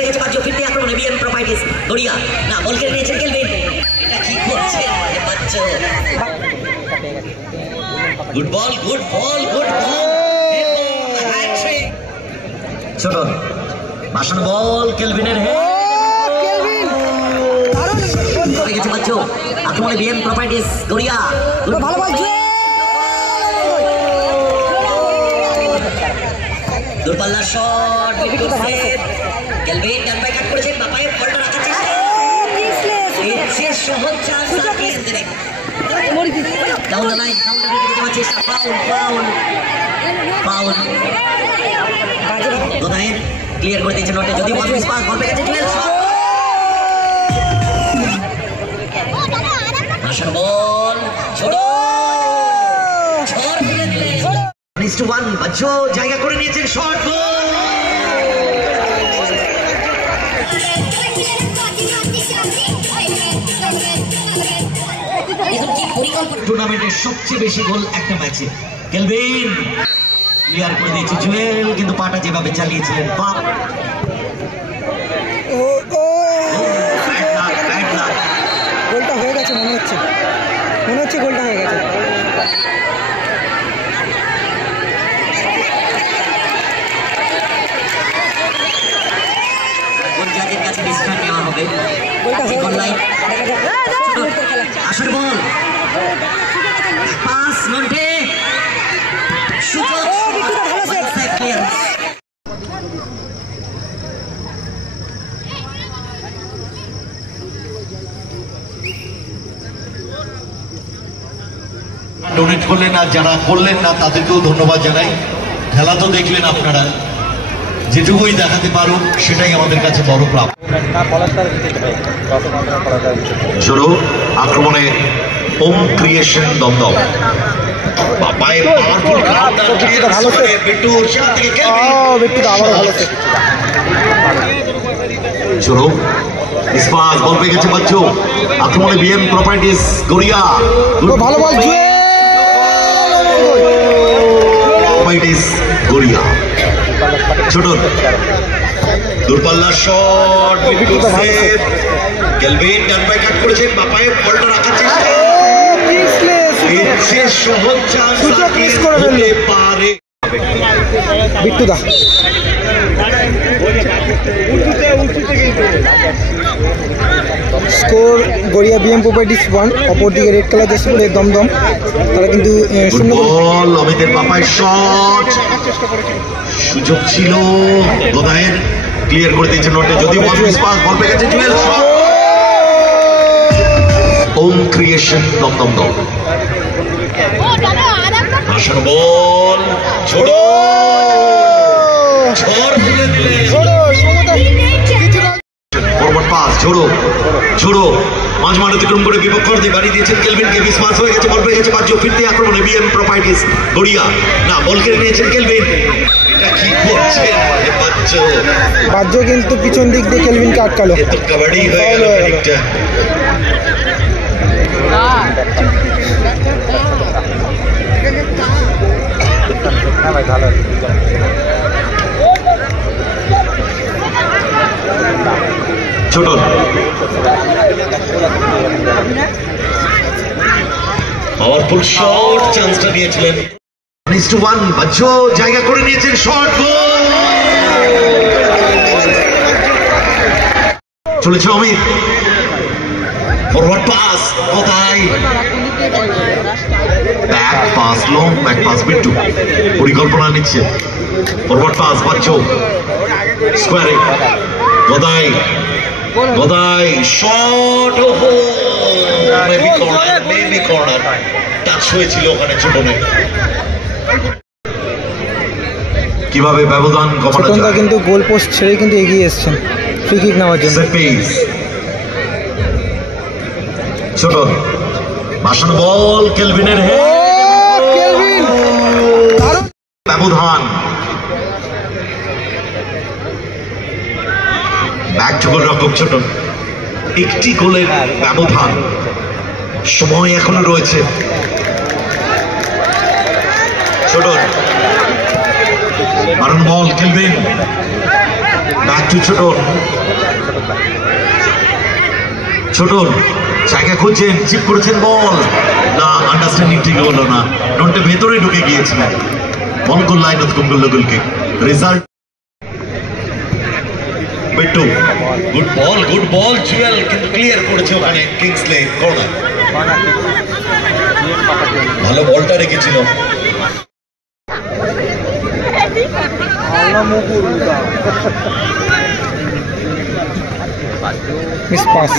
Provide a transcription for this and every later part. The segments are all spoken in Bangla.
বল পেয়ে গেছে বাজ্য, ফিরতে আক্রমণে বিএম প্রপার্টিজ গড়িয়া, না বল কেড়ে নিয়েছেন কেলভিন। এটা কি করছে বাজ্য? Good ball, good ball, good ball, hattrick. ছোট ভাষণ বল, কেলভিনের হয়ে গেছে বাজ্য, আক্রমণে বিএম প্রপার্টিজ গড়িয়া, ভালো বল, দূরপাল্লার শট, কেলভিন ডান পায়ে কাট করেছেন, বাঁ পায়ে বলটা রাখার চেষ্টা, এর সহজ চান্স কেন্দ্রে ডাউন দ্য লাইন, কাউন্টার দিতে যাওয়ার চেষ্টা, ফাউল ফাউল ফাউল, গোদায়ের ক্লিয়ার করে দিয়েছে নোটে, যদি বল মিস পাস, বল পেয়ে গেছে টুয়েল শট, ভাষণ বল, ছোট ছোট তুলে দিলেন 1-1, বাজ্য জায়গা করে নিয়েছেন, শট গোল। টুর্নামেন্টের সবচেয়ে বেশি গোল একটা ম্যাচে, কেলভিন ক্লিয়ার করে দিয়েছে জুয়েল, কিন্তু পাটা যেভাবে চালিয়েছিলেন পাপ, গোলটা হয়ে গেছে মনে হচ্ছে গোলটা হয়ে গেছে। জাজের কাছে ডিসিশন নেওয়া হবে, আসল বল পাস নন্টে, সুযোগ ডোনেট করলেন আর যারা করলেন না তাদেরকেও ধন্যবাদ জানাই। খেলা তো দেখলেন আপনারা, যেটুকুই দেখাতে পারো সেটাই আমাদের কাছে বড় প্রাপ্য। শুরু আক্রমণে ওম ক্রিয়েশন দমদম, শুরু ইসপাস, বল পেয়ে গেছে বাচ্চু, আক্রমণে বিএম প্রপার্টিজ গড়িয়া, ভালো বল প্রপার্টিজ গড়িয়া, ছোট দূরপাল্লার শট, কেলভিন ডান পায়ে কাট করেছেন, বাঁ পায়ে বলটা রাখার চেষ্টা, সহজ চান্স হতে পারে বিট্টুদা। স্কোর গড়িয়া বিএম প্রপার্টিজ 1, অপরদিকে রেড কালার জার্সি পরে দমদম, তারা কিন্তু বল অমিতের বাপায় শট, সুযোগ ছিল গোদায়ের, ক্লিয়ার করে দিয়েছে নোটে, যদি বল মিস পাস, বল পেয়ে গেছে টুয়েল শট, ওম ক্রিয়েশন দমদম দল, ভাষণ বল, ছোট ঝড় তুলে দিলে ফরওয়ার্ড পাস, ঝোড়ো ঝোড়ো মাঝ মাঠ অতিক্রম করে বিপক্ষ দিয়ে বাড়ি দিয়েছেন কেলভিন, কেভিস মাস হয়ে গেছে, বল পেয়ে গেছে বাজ্য, ফিরতে আক্রমণে বিএম প্রপার্টিজ গড়িয়া, না বল কেড়ে নিয়েছেন কেলভিন। এটা কি করছে বাজ্য, কিন্তু পিছন দিক দিয়ে কেলভিনকে আটকালো, কাবাডি হয়ে গেল খানিকটা। ছোট পাওয়ারফুল শট, চান্সটা নিয়েছিলেন 1-1, বাজ্য জায়গা করে নিয়েছেন, শট গোল। চলেছে অমিত, ফরওয়ার্ড পাস, কোথায় back pass, long back pass, Bittu পরিকল্পনা নিচ্ছে, ফরওয়ার্ড পাস বাজ্য, স্কোয়ারে গোদাই, গোদাই শট, মেবি কর্নার, টাচ হয়েছিল ওখানে ছোট নেই। কিভাবে ব্যবধান কমানো যায়, কিন্তু গোল পোস্ট ছেড়ে কিন্তু এগিয়ে এসেছেন ফ্রি কিক নেওয়ার জন্য। ছোট ভাষণ বল, কেলভিনের ব্যবধান, ব্যাক টু গোল রকম ছোট, একটি গোলের ব্যবধান, সময় এখনো রয়েছে। ছোট মারণ বল, Kelvin back to Chhoton. Chhoton জায়গা খুঁজছেন, চিপ করেছেন বল না, আন্ডারস্ট্যান্ডিং ঠিক হলো না, ননটা ভেতরে ঢুকে গিয়েছিলেন। বল গোল লাইন অফ কুম্বল গোলকে result Bittu. Good ball Joel, কিন্তু ক্লিয়ার করেছে ওখানে কিংসলে কর্নার। ভালো বলটা রেখেছিল। Miss pass.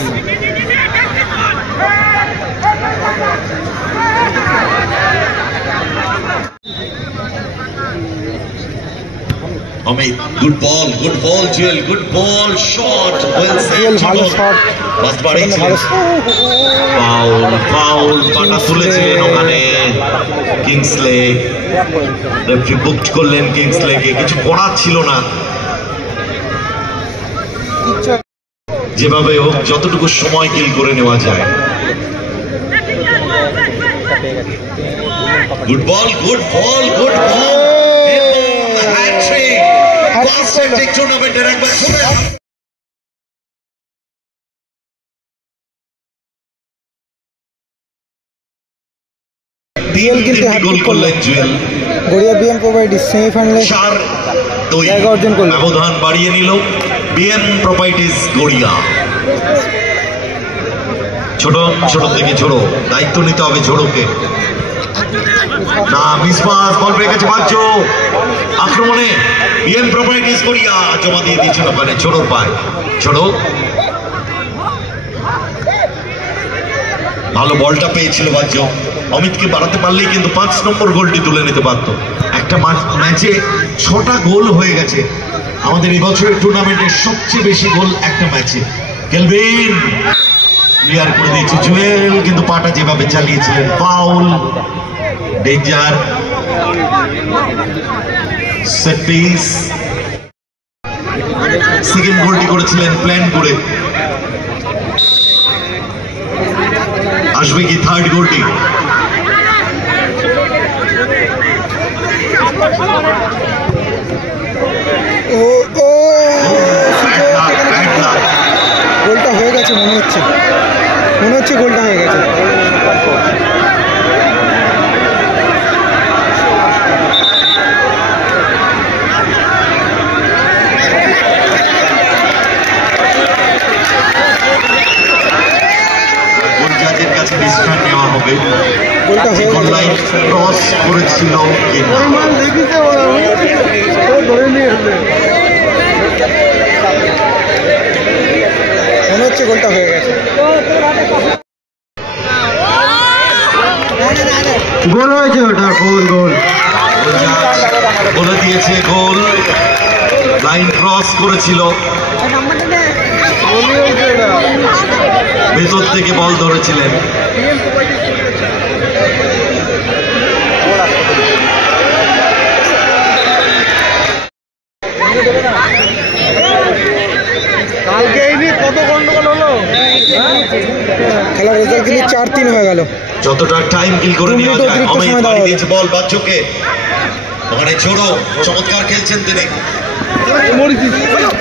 Amit, good ball, Joel, good ball, shot, well Joel saved. ভালো শট, বাস বাড়িয়েছিলেন। ভালো ফাউল পাটা তুলেছিলেন ওখানে কিংসলে। রেফারি বুকড করলেন কিংসলেকে, কিছু করার ছিল না। যেভাবে হোক যতটুকু সময় কিল করে নেওয়া যায়। গুড বল হ্যাট্রিক, কনস্ট্রাকটিভ টুর্নামেন্টের একবার শুনে জুয়েল কিন্তু গোল করলেন জুয়েল। গড়িয়া বিএম প্রপার্টিস সেমিফাইনালে 4-2 জায়গা অর্জন করল। ব্যবধান বাড়িয়ে নিল বিএম প্রপার্টিস গড়িয়া। ছোট থেকে ছোড়ো, দায়িত্ব নিতে হবে ছোড়োকে। না মিস পাস, বল পেয়ে গেছে বাচ্চ। আক্রমণে বিএম প্রপার্টিস গড়িয়া জমা দিয়ে দিয়েছিল ওখানে ছোড়োর পায়। ছোড়ো ভালো বলটা পেয়েছিল বাচ্চ। অমিতকে বাড়াতে পারলেই কিন্তু 5 নম্বর গোলটি তুলে নিতে পারত। একটা ম্যাচে 6টা গোল হয়ে গেছে। আমাদের এবছরের টুর্নামেন্টের সবচেয়ে বেশি গোল একটা ম্যাচে। কেলভিন ক্লিয়ার করে দিয়েছে জুয়েল, কিন্তু পাটা যেভাবে চালিয়েছিলেন foul, danger. Set piece. Second গোলটি করেছিলেন প্ল্যান করে। আসবে কি থার্ড গোলটি? গোলটা হয়ে গেছে মনে হচ্ছে গোলটা হয়ে গেছে। জাজের কাছে ডিসিশন নেওয়া হবে গোলটা হয়ে গেছে। লাইন ক্রস করেছিল কিনা। মনে হচ্ছে গোলটা হয়ে গেছে। গোল হয়েছে, ওটা গোল বলে দিয়েছে গোল। লাইন ক্রস করেছিল, ভেতর থেকে বল ধরেছিলেন। খেলার রেজাল্ট কিন্তু 4-3 হয়ে গেল। যতটা টাইম কিল করে নেওয়া যায়। অমিত বাড়ি দিয়েছে বল বাচ্চুকে, ওখানে ছোড়ো চমৎকার খেলছেন তিনি।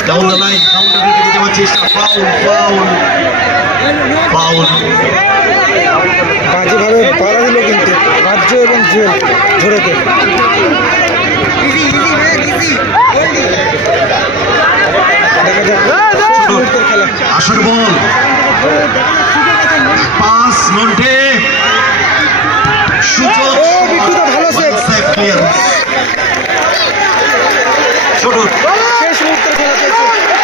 ডাউন দ্য লাইন, কাউন্টার দিতে যাওয়ার চেষ্টা। ফাউল বাজেভাবে পাড়া দিল কিন্তু রাজ্য এবং জুয়েল ঝোড়োকে। দেখা যাক খেলা। আসর বল পাস নন্টে, সুযোগ। ভালো সেভ। ক্লিয়ারেন্স। ছোট শেষ মুহূর্তের খেলা চলছে।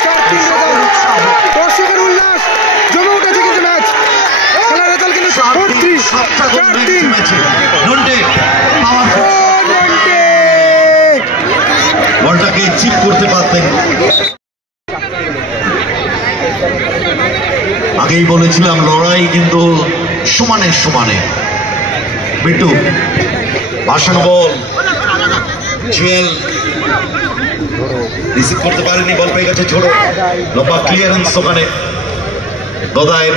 4-3 দর্শকের উল্লাস জমে উঠেছে কিন্তু ম্যাচ। খেলার রেজাল্ট কিন্তু 4-3। বলটাকে চিপ করতে পারতেন। আগেই বলেছিলাম লড়াই কিন্তু সমানে। বিট্টু ভাসানো বল, জুয়েল রিসিভ করতে পারেনি, বল পেয়ে গেছে ছোড়ো। লম্বা ক্লিয়ারেন্স ওখানে গদায়ের,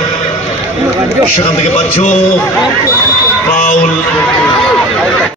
সেখান থেকে পাচ্ছ ফাউল।